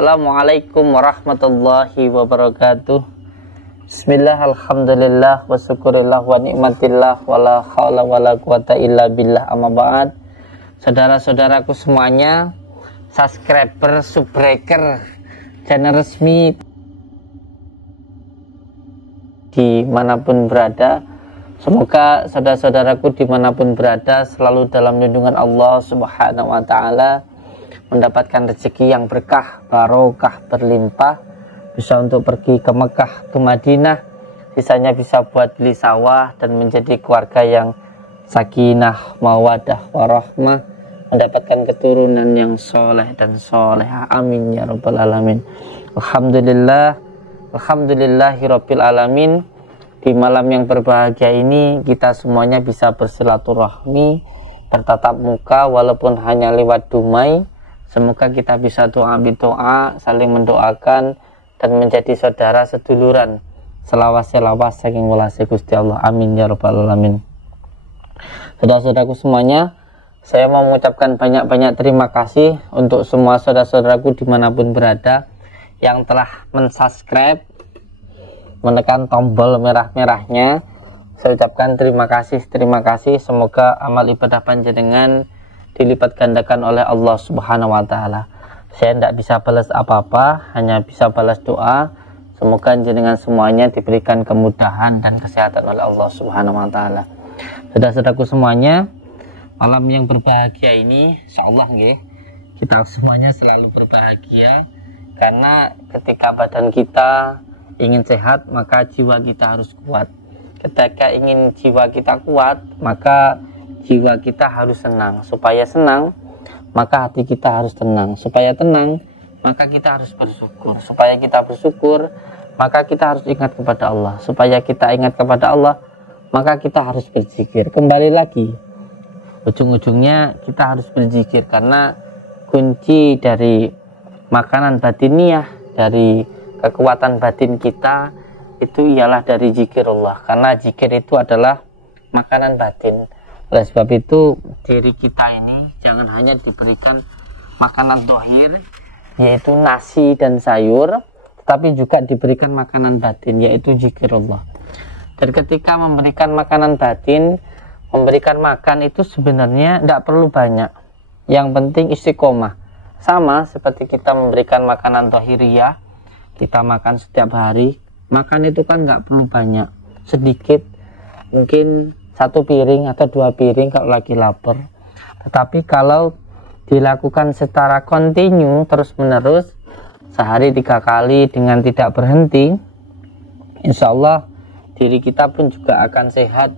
Assalamualaikum warahmatullahi wabarakatuh. Bismillah, alhamdulillah, wa syukurillah, wa ni'matillah, wa la hawla wa la quwata illa billah, amma ba'd. Saudara-saudaraku semuanya, subscriber, subbreaker channel resmi dimanapun berada, semoga saudara-saudaraku dimanapun berada selalu dalam lindungan Allah Subhanahu wa ta'ala, mendapatkan rezeki yang berkah, barokah, berlimpah, bisa untuk pergi ke Mekah, ke Madinah, sisanya bisa buat beli sawah dan menjadi keluarga yang sakinah, mawadah, warahmah, mendapatkan keturunan yang soleh dan solehah. Amin ya rabbal alamin. Alhamdulillahirabbil alamin. Di malam yang berbahagia ini kita semuanya bisa bersilaturahmi, bertatap muka walaupun hanya lewat dumai. Semoga kita bisa doa bidoa, saling mendoakan dan menjadi saudara seduluran, selawas saking welase Gusti Allah. Amin ya rabbal alamin. Saudara-saudaraku semuanya, saya mau mengucapkan banyak-banyak terima kasih untuk semua saudara-saudaraku dimanapun berada yang telah mensubscribe, menekan tombol merah-merahnya. Saya ucapkan terima kasih. Semoga amal ibadah panjenengan dilipat gandakan oleh Allah Subhanahu wa ta'ala. Saya tidak bisa balas apa-apa, hanya bisa balas doa. Semoga jenengan semuanya diberikan kemudahan dan kesehatan oleh Allah Subhanahu wa ta'ala. Saudara-saudaraku semuanya, malam yang berbahagia ini insyaallah kita semuanya selalu berbahagia, karena ketika badan kita ingin sehat, maka jiwa kita harus kuat. Ketika ingin jiwa kita kuat, maka jiwa kita harus senang. Supaya senang, maka hati kita harus tenang. Supaya tenang, maka kita harus bersyukur. Supaya kita bersyukur, maka kita harus ingat kepada Allah. Supaya kita ingat kepada Allah, maka kita harus berzikir. Kembali lagi, ujung-ujungnya kita harus berzikir, karena kunci dari makanan batiniah, dari kekuatan batin kita itu ialah dari zikirullah. Karena zikir itu adalah makanan batin. Oleh sebab itu, diri kita ini jangan hanya diberikan makanan zahir, yaitu nasi dan sayur, tetapi juga diberikan makanan batin, yaitu zikirullah. Dan ketika memberikan makanan batin, memberikan makan itu sebenarnya tidak perlu banyak. Yang penting istiqomah. Sama seperti kita memberikan makanan zahiriyah, kita makan setiap hari. Makan itu kan nggak perlu banyak, sedikit, mungkin 1 piring atau 2 piring kalau lagi lapar. Tetapi kalau dilakukan secara kontinu, terus menerus, sehari 3 kali dengan tidak berhenti, insya Allah diri kita pun juga akan sehat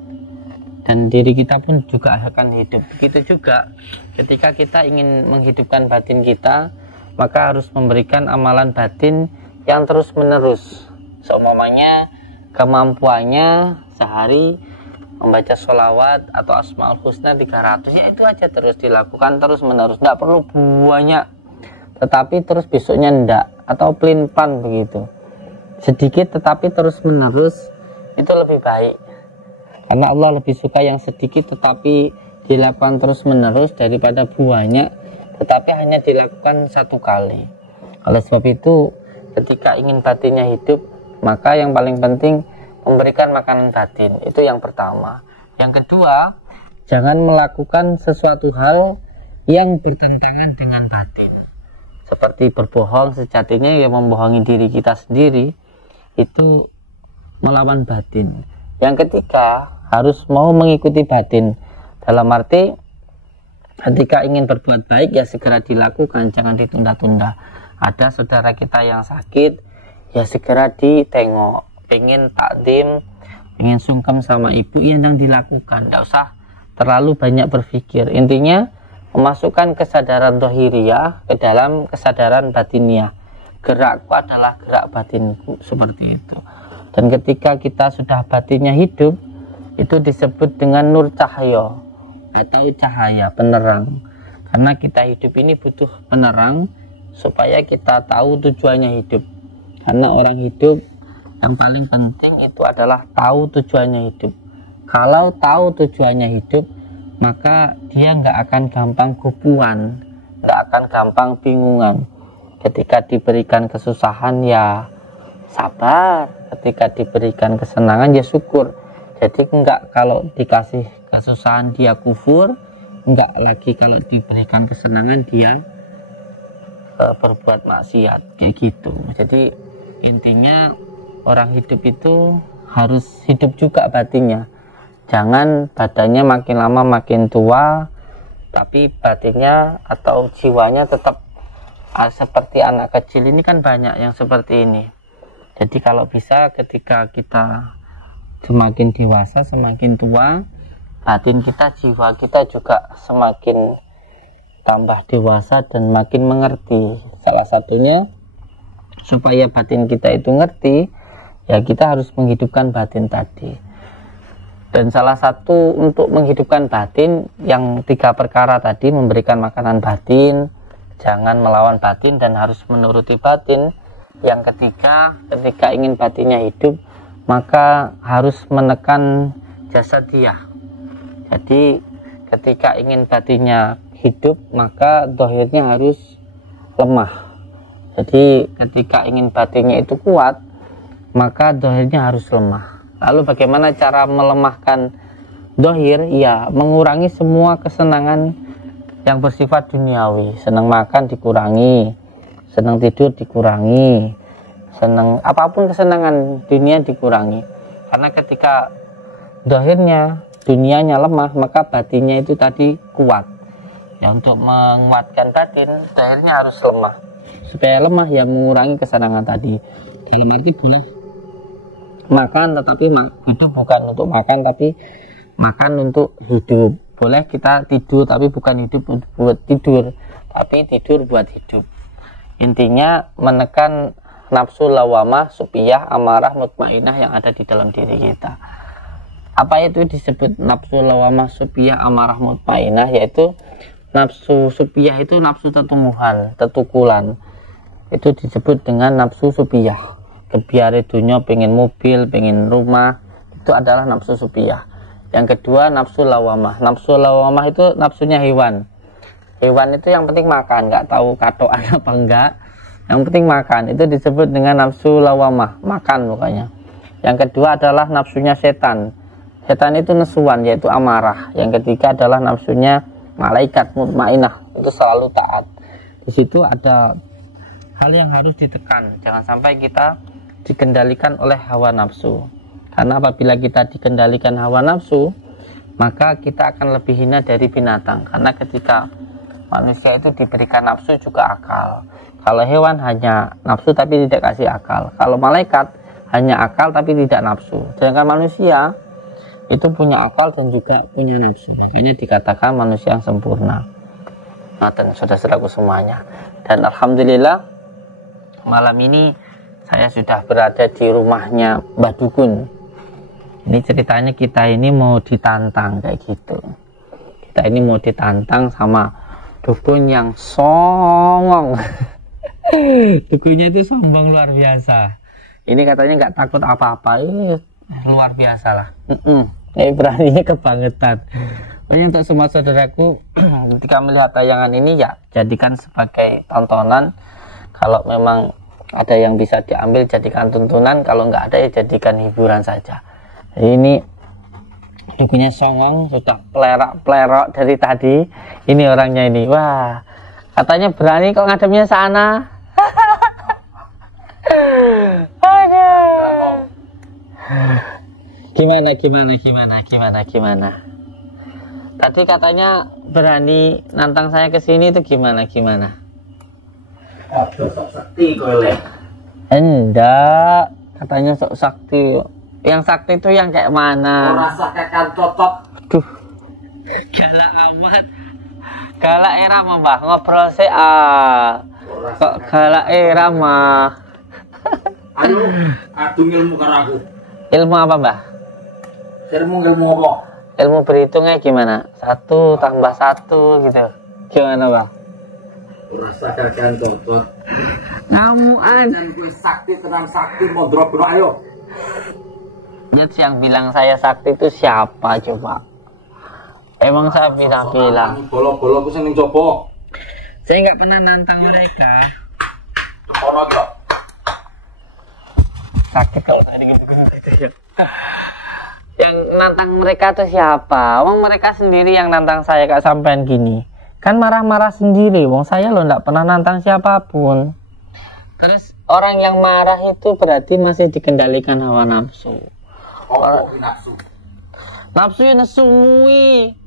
dan diri kita pun juga akan hidup. Begitu juga ketika kita ingin menghidupkan batin kita, maka harus memberikan amalan batin yang terus menerus. Seumpamanya kemampuannya sehari membaca sholawat atau asmaul husna 300, ya itu aja terus dilakukan terus menerus, tidak perlu banyak, tetapi terus besoknya ndak, atau pelin plan begitu, sedikit tetapi terus menerus, itu lebih baik, karena Allah lebih suka yang sedikit tetapi dilakukan terus menerus daripada banyak tetapi hanya dilakukan 1 kali. Oleh sebab itu, ketika ingin batinnya hidup, maka yang paling penting memberikan makanan batin, itu yang pertama. Yang kedua, jangan melakukan sesuatu hal yang bertentangan dengan batin, seperti berbohong. Sejatinya yang membohongi diri kita sendiri itu melawan batin. Yang ketiga, harus mau mengikuti batin, dalam arti ketika ingin berbuat baik ya segera dilakukan, jangan ditunda-tunda. Ada saudara kita yang sakit, ya segera ditengok. Pengen takdim, pengen sungkem sama ibu, yang dilakukan. Tidak usah terlalu banyak berpikir. Intinya memasukkan kesadaran zahiriyah ke dalam kesadaran batiniah. Gerakku adalah gerak batinku, seperti itu. Dan ketika kita sudah batinnya hidup, itu disebut dengan nur cahaya atau cahaya penerang. Karena kita hidup ini butuh penerang supaya kita tahu tujuannya hidup. Karena orang hidup yang paling penting itu adalah tahu tujuannya hidup. Kalau tahu tujuannya hidup, maka dia nggak akan gampang gupuan, nggak akan gampang bingungan. Ketika diberikan kesusahan ya sabar, ketika diberikan kesenangan ya syukur. Jadi enggak kalau dikasih kesusahan dia kufur, enggak lagi kalau diberikan kesenangan dia berbuat maksiat kayak gitu. Jadi intinya orang hidup itu harus hidup juga batinnya. Jangan badannya makin lama makin tua, tapi batinnya atau jiwanya tetap seperti anak kecil. Ini kan banyak yang seperti ini. Jadi kalau bisa ketika kita semakin dewasa, semakin tua, batin kita, jiwa kita juga semakin tambah dewasa dan makin mengerti. Salah satunya supaya batin kita itu ngerti, ya kita harus menghidupkan batin tadi. Dan salah satu untuk menghidupkan batin yang 3 perkara tadi, memberikan makanan batin, jangan melawan batin dan harus menuruti batin. Yang ketiga, ketika ingin batinnya hidup, maka harus menekan jasadiyah. Jadi ketika ingin batinnya hidup, maka dohirnya harus lemah. Jadi ketika ingin batinnya itu kuat, maka dohirnya harus lemah. Lalu bagaimana cara melemahkan dohir? Ya mengurangi semua kesenangan yang bersifat duniawi. Senang makan dikurangi, senang tidur dikurangi, senang apapun kesenangan dunia dikurangi. Karena ketika dohirnya, dunianya lemah, maka batinnya itu tadi kuat. Ya untuk menguatkan batin, dohirnya harus lemah. Supaya lemah ya mengurangi kesenangan tadi. Dalam arti boleh makan, tetapi hidup bukan untuk makan, tapi makan untuk hidup. Boleh kita tidur, tapi bukan hidup buat tidur, tapi tidur buat hidup. Intinya menekan nafsu lawamah, supiyah, amarah, mutmainah yang ada di dalam diri kita. Apa itu disebut nafsu lawamah, supiyah, amarah, mutmainah? Yaitu nafsu supiyah itu nafsu tetumbuhan, tetukulan. Itu disebut dengan nafsu supiyah. Kebiar dunia, pengen mobil, pengen rumah, itu adalah nafsu supiyah. Yang kedua nafsu lawamah. Nafsu lawamah itu nafsunya hewan. Hewan itu yang penting makan, nggak tahu katoan apa enggak, yang penting makan. Itu disebut dengan nafsu lawamah, makan pokoknya. Yang kedua adalah nafsunya setan. Setan itu nesuan, yaitu amarah. Yang ketiga adalah nafsunya malaikat, mutmainah, itu selalu taat. Di situ ada hal yang harus ditekan, jangan sampai kita dikendalikan oleh hawa nafsu. Karena apabila kita dikendalikan hawa nafsu, maka kita akan lebih hina dari binatang. Karena ketika manusia itu diberikan nafsu juga akal. Kalau hewan hanya nafsu tapi tidak kasih akal. Kalau malaikat hanya akal tapi tidak nafsu. Sedangkan manusia itu punya akal dan juga punya nafsu. Makanya dikatakan manusia yang sempurna. Nah, dan saudara-saudaraku semuanya. Dan alhamdulillah malam ini saya sudah berada di rumahnya Mbah Dukun. Ini ceritanya kita ini mau ditantang kayak gitu. Kita ini mau ditantang sama dukun yang songong. Dukunnya itu sombong luar biasa. Ini katanya nggak takut apa-apa. Ini luar biasa lah. Beraninya kebangetan. Makanya untuk semua saudaraku, ketika melihat tayangan ini ya jadikan sebagai tontonan. Kalau memang ada yang bisa diambil jadikan tuntunan, kalau nggak ada ya jadikan hiburan saja. Jadi ini dukunnya songong, sudah plerok dari tadi. Ini orangnya ini, wah katanya berani kok ngadepnya sana. Aduh. Gimana? Tadi katanya berani nantang saya ke sini itu gimana? Sok sakti kowe. Enggak, katanya sok sakti. Yang sakti itu yang kayak mana? Rasa kakan cocok. Duh, galak amat. Galak era Mbah, ngobrol sih kok galak era mah. Ayo, adu ilmu karo aku. Ilmu apa Mbah? Ilmu apa? Ilmu berhitungnya gimana? 1 tambah 1 gitu. Gimana Mbah? Rasa kakan cocok. Ngamuan. Dan gue sakti tenang sakti mau drop bro ayo. Lihat yang bilang saya sakti itu siapa coba? Emang saya bilang. Bolo-bolo aku sing coba. Saya nggak pernah nantang mereka. Ono kok. Sakit kalau saya digigit-gigit. Yang nantang mereka tuh siapa? Wong mereka sendiri yang nantang saya kak sampean gini. Kan marah-marah sendiri. Wong saya loh nggak pernah nantang siapapun. Terus orang yang marah itu berarti masih dikendalikan hawa nafsu. Nafsu. Nafsu ya nesumui.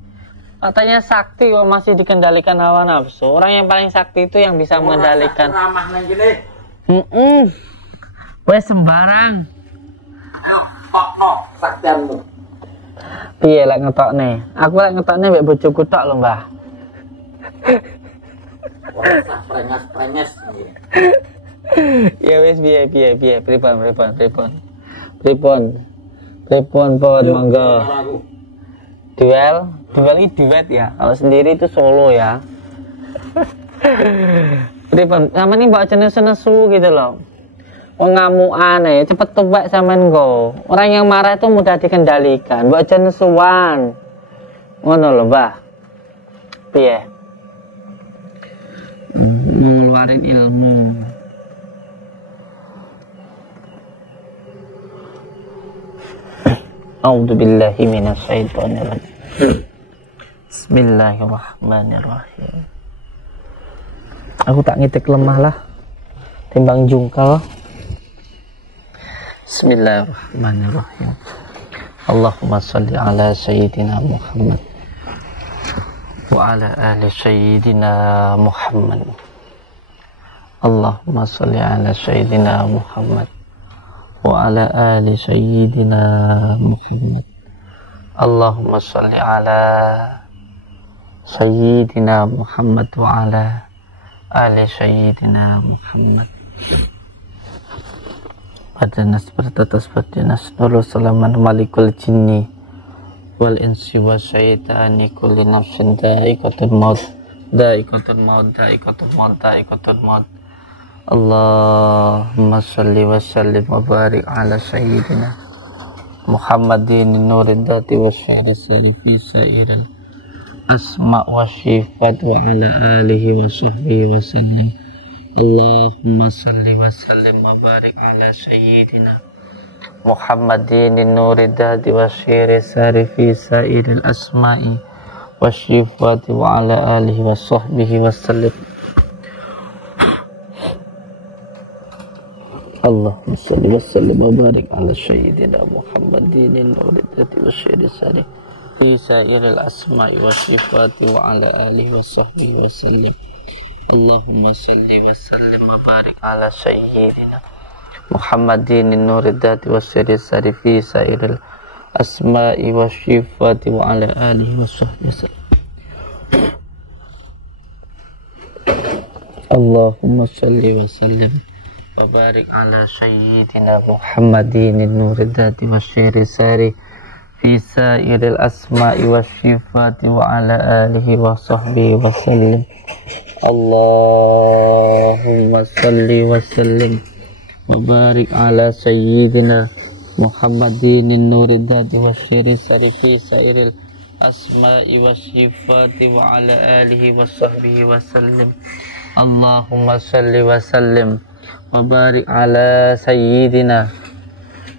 Katanya sakti kok masih dikendalikan hawa nafsu. Orang yang paling sakti itu yang bisa mengendalikan. Ramah nang kene. Wes sembarang. Saktianmu. Piye lek ngetokne? Aku lek ngetokne mbek bojoku tok lho, Mbah. Ora prengas-prengas. Ya wis piye. Pripun pon monggo. Duel ini duet ya. Kalau sendiri itu solo ya. Pripun? Sama ini bawa jenis nesu gitu loh. Pengamuan ya, cepet tubak sampean go. Orang yang marah itu mudah dikendalikan. Bawa jenis nesuan. Ngono lho, Mbah. Piye? Ngeluarin ilmu. A'udzubillahi minasyaitonir rajim. Bismillahirrahmanirrahim. Aku tak ngitik lemah lah. Timbang jungkal. Bismillahirrahmanirrahim. Allahumma salli ala sayyidina Muhammad wa ala ali sayyidina Muhammad. Allahumma salli ala sayyidina Muhammad wa ala ali sayyidina Muhammad. Allahumma salli ala sayyidina Muhammad wa ala ali sayyidina Muhammad. Padanas bertatas padanas nurul salaman malikul jinni wal insi wa syaitani kulli nafsin da'iqatul maut da'iqatul maut da'iqatul maut da'iqatul maut. Allahumma salli wa sallim wa barik ala sayyidina Muhammadin nurid dati wa syahri fi sairil asma wa syifat wa ala alihi wa sahbihi wa sallim. Allahumma salli wa sallim wa barik ala sayyidina Muhammadin nurid dati wa syahri fi sairil asma'i wa syifat wa ala alihi wa sahbihi wa sallim. Allahumma salli wa sallim wa barik ala sayyidina Muhammadin nuridati wa syahri fi sairil asma'i wa sifati wa ala alihi wa sahbihi wa sallim. Allahumma salli wa sallim wa barik ala sayyidina Muhammadin nuridati wa syahri fi sairil asma'i wa sifati wa ala alihi wa sahbihi wa sallim. Allahumma salli wa sallim wa barik ala sayyidina Muhammadin nuridati wa syahri fi sairil asma'i wa syifati wa ala alihi wa sahbihi wa sallim. Allahumma salli wa sallim wa barik ala sayyidina Muhammadin nuridati wa syahri fi sairil asma'i wa syifati wa ala alihi wa sahbihi wa sallim. Allahumma salli wa sallim wa barik ala sayyidina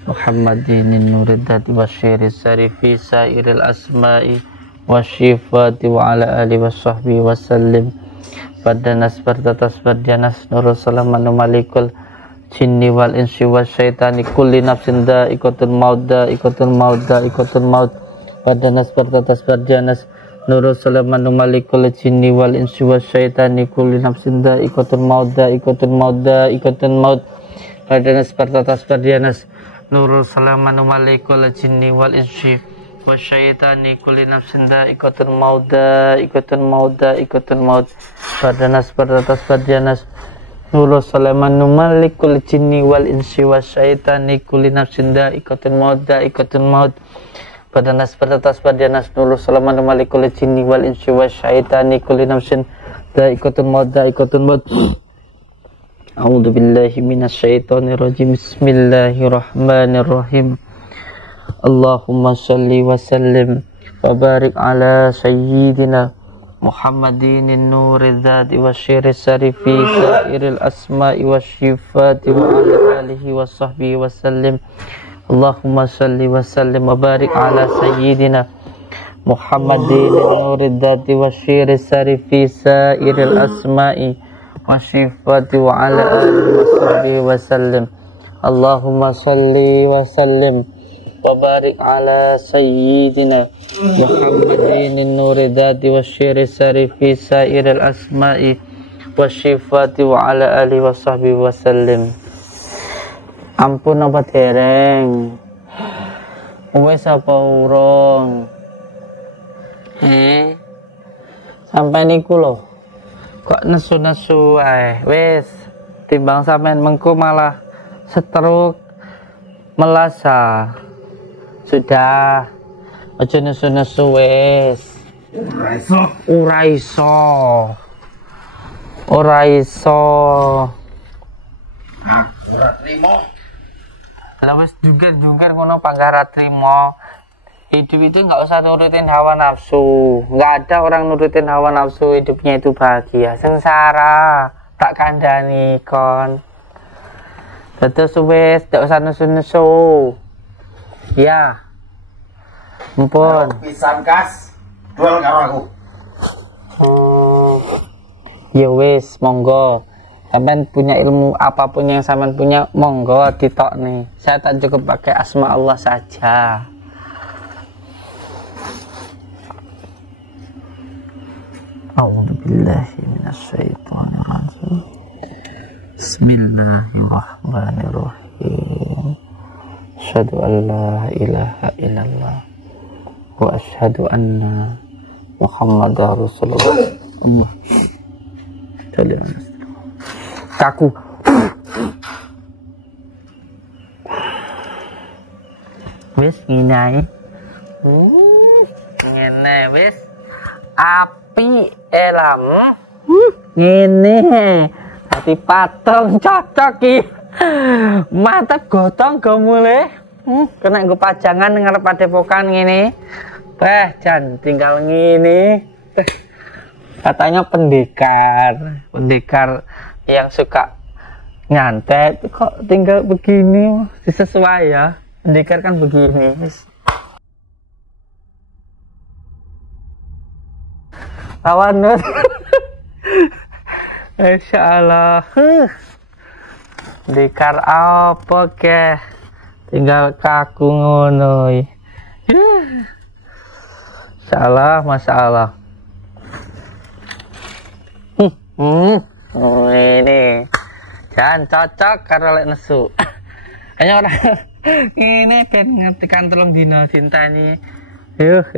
Muhammadin nuridati wa syahri fi sairil asma'i wa syifati wa ala alihi wa sahbihi wa sallim. Padanas bertatas berdianas nurul salaman malikul jinni wal insi wa syaitani kulli nafsin da'iqatul maut da'iqatul maut da'iqatul maut. Padanas bertatas berdianas nurul salaman malikul jinni wal insi wa syaitani kulli nafsin da'iqatul maut da'iqatul maut da'iqatul maut. Padanas bertatas berdianas nurul salaman malikul jinni wal insi wa syaitani kulli nafsin da'iqatul maut da'iqatul maut da'iqatul maut. Padanas bertatas berdianas nurul salaman malikul jinni wal insi wa syaitani kulli nafsin da'iqatul maut da'iqatul maut. Padanas bertatas berdianas nurul salaman malikul jinni wal insi wa syaitani kulli nafsin da'iqatul maut da'iqatul maut. A'udzu billahi minasyaitonir rajim. Bismillahirrahmanirrahim. Allahumma salli wa sallim wa barik ala sayyidina Muhammadin nuri dzati wa syirri syarifi sairil asma'i wa syifati wa ala alihi wa sahbihi wa sallim. Allahumma salli wa sallim wa barik ala sayyidina Muhammadin nuri dzati wa syirri syarifi sairil asma'i wa syifati wa ala alihi wa sahbihi wa sallim. Allahumma salli wa sallim wa barik ala sayyidina Muhammadin nuri dzati wa syirri syarifi sairil asma'i wa syifati wa ala alihi wa sahbihi wa sallim. Ampun apa dereng? Wes apa urung? Sampai niku lho. Kok nesu-nesu ae. Wes timbang sampean mengko malah stroke melasa. Sudah, aja nesu-nesu wes. Ora iso. Ora trimo. Lah wes jungkir-jungkir ngono panggara trimo. Hidup itu nggak usah nurutin hawa nafsu. Nggak ada orang nurutin hawa nafsu hidupnya itu bahagia. Sengsara, tak kandhani kon. Terus wes, nggak usah nesu-nesu. Ya, mumpun. Pisan kas, jual karo aku. Ya wis, monggo. Sampean punya ilmu apapun yang sampean punya, monggo ditok nih. Saya tak cukup pakai asma Allah saja. A'udzubillahi minasyaitonir rajim. Bismillahirrahmanirrahim. Asyhadu an la ilaha illallah wa asyhadu anna Muhammadar Rasulullah. Allah. Kaku. Wis ngene. Ngene wis. Api elam. Ngene. Hati patung cocok ki. Mata gotong go mulai. Kena nggo pajangan ngarep padepokan ngene. Jan tinggal ngene. Katanya pendekar yang suka nyantet kok tinggal begini. Sesuai ya. Pendekar kan begini. Lawan. Insyaallah. Pendekar apa ke? Tinggal kaku ngono. Masalah. Oh, ini. Jangan cocok karo lek nesu. Hanya orang ini ben ngertikan telung dina dintani. Yuh,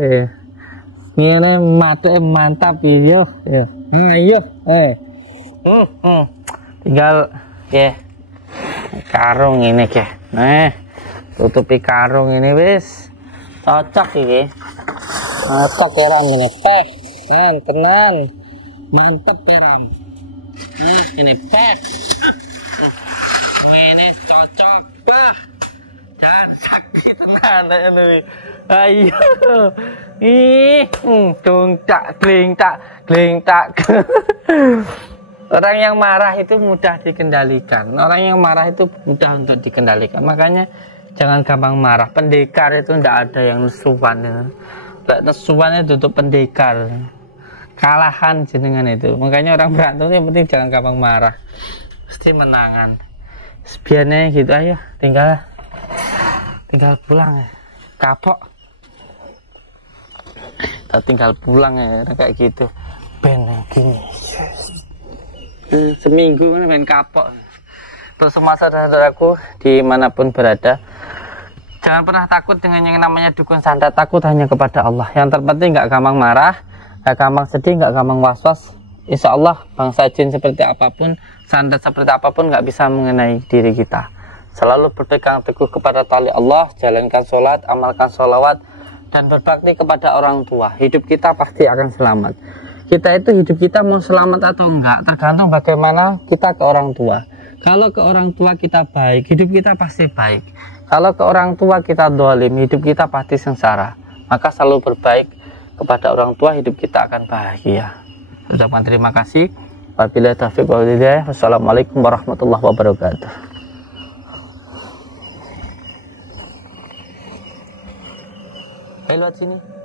ngene mantap yo. Ayo. Tinggal karung ini ke. Tutupi karung ini wis. Cocok iki. Cocok peram ini pek. Tenan. Mantep peram. Ini pek. Ini cocok. Jangan sakit tenan ini. Ayo. Glingtak. Orang yang marah itu mudah dikendalikan. Orang yang marah itu mudah untuk dikendalikan. Makanya jangan gampang marah. Pendekar itu tidak ada yang nesuan. Nesuannya tutup pendekar. Kalahan jenengan itu. Makanya orang berantem yang penting jangan gampang marah. Pasti menangan. Sebiarnya gitu ayo. Tinggal pulang ya. Kapok. Kita tinggal pulang ya. Kayak gitu. Ben gini. Seminggu kan main kapok. Untuk semua saudara-saudaraku dimanapun berada, jangan pernah takut dengan yang namanya dukun santet. Takut hanya kepada Allah. Yang terpenting nggak gampang marah, nggak gampang sedih, nggak gampang was-was. Insya Allah bangsa jin seperti apapun, santet seperti apapun nggak bisa mengenai diri kita. Selalu berpegang teguh kepada tali Allah, jalankan sholat, amalkan sholawat, dan berbakti kepada orang tua. Hidup kita pasti akan selamat. Kita itu hidup kita mau selamat atau enggak tergantung bagaimana kita ke orang tua. Kalau ke orang tua kita baik, hidup kita pasti baik. Kalau ke orang tua kita dolim, hidup kita pasti sengsara. Maka selalu berbaik kepada orang tua, hidup kita akan bahagia. Ucapkan terima kasih. Wabillahi taufiq wal hidayah. Wassalamualaikum warahmatullahi wabarakatuh. Lewat sini.